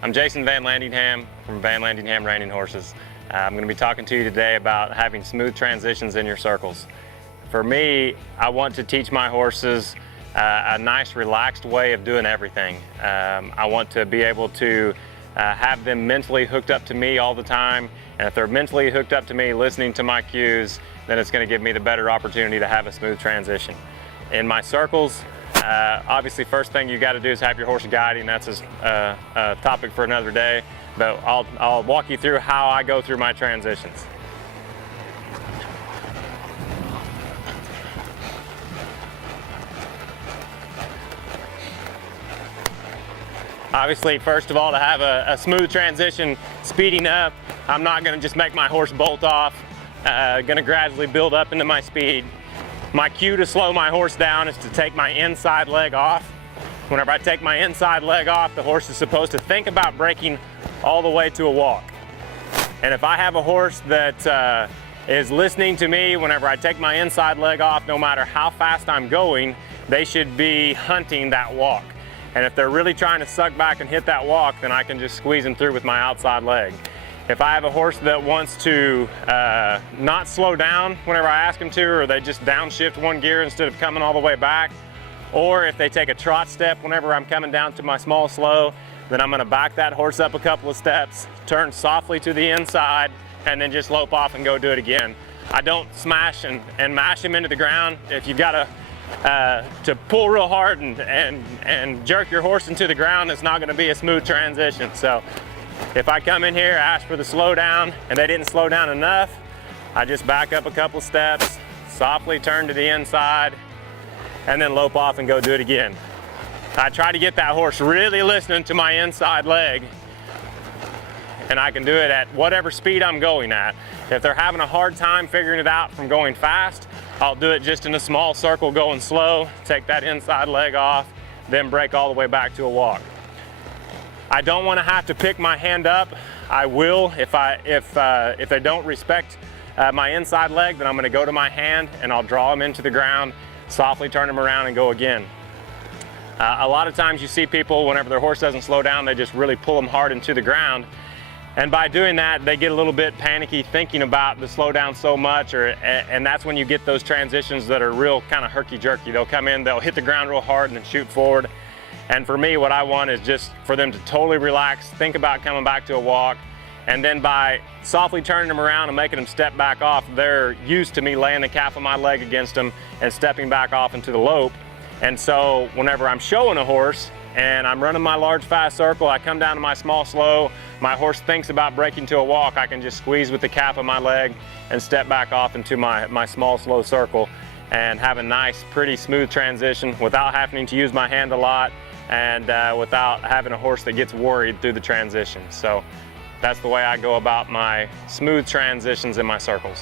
I'm Jason Vanlandingham from Vanlandingham Reining Horses. I'm going to be talking to you today about having smooth transitions in your circles. For me, I want to teach my horses a nice relaxed way of doing everything. I want to be able to have them mentally hooked up to me all the time, and if they're mentally hooked up to me listening to my cues, then it's going to give me the better opportunity to have a smooth transition. In my circles, obviously first thing you got to do is have your horse guiding. That's a topic for another day, but I'll walk you through how I go through my transitions. Obviously, first of all, to have a smooth transition, speeding up, I'm not going to just make my horse bolt off. Going to gradually build up into my speed. My cue to slow my horse down is to take my inside leg off. Whenever I take my inside leg off, the horse is supposed to think about braking all the way to a walk. And if I have a horse that is listening to me whenever I take my inside leg off, no matter how fast I'm going, they should be hunting that walk. And if they're really trying to suck back and hit that walk, then I can just squeeze them through with my outside leg. If I have a horse that wants to not slow down whenever I ask them to, or they just downshift one gear instead of coming all the way back, or if they take a trot step whenever I'm coming down to my small slow, then I'm going to back that horse up a couple of steps, turn softly to the inside, and then just lope off and go do it again. I don't smash and mash him into the ground. If you've got to pull real hard and jerk your horse into the ground, it's not going to be a smooth transition. So if I come in here, ask for the slow down, and they didn't slow down enough, I just back up a couple steps, softly turn to the inside, and then lope off and go do it again. I try to get that horse really listening to my inside leg, and I can do it at whatever speed I'm going at. If they're having a hard time figuring it out from going fast, I'll do it just in a small circle going slow, take that inside leg off, then break all the way back to a walk. I don't want to have to pick my hand up. I will if they don't respect my inside leg, then I'm going to go to my hand and I'll draw them into the ground, softly turn them around and go again. A lot of times you see people, whenever their horse doesn't slow down, they just really pull them hard into the ground. And by doing that, they get a little bit panicky thinking about the slow down so much, and that's when you get those transitions that are real kind of herky-jerky. They'll come in, they'll hit the ground real hard and then shoot forward. And for me, what I want is just for them to totally relax, think about coming back to a walk, and then by softly turning them around and making them step back off, they're used to me laying the calf of my leg against them and stepping back off into the lope. And so whenever I'm showing a horse and I'm running my large fast circle, I come down to my small slow, my horse thinks about breaking to a walk, I can just squeeze with the calf of my leg and step back off into my small slow circle and have a nice, pretty smooth transition without having to use my hand a lot, and without having a horse that gets worried through the transition. So that's the way I go about my smooth transitions in my circles.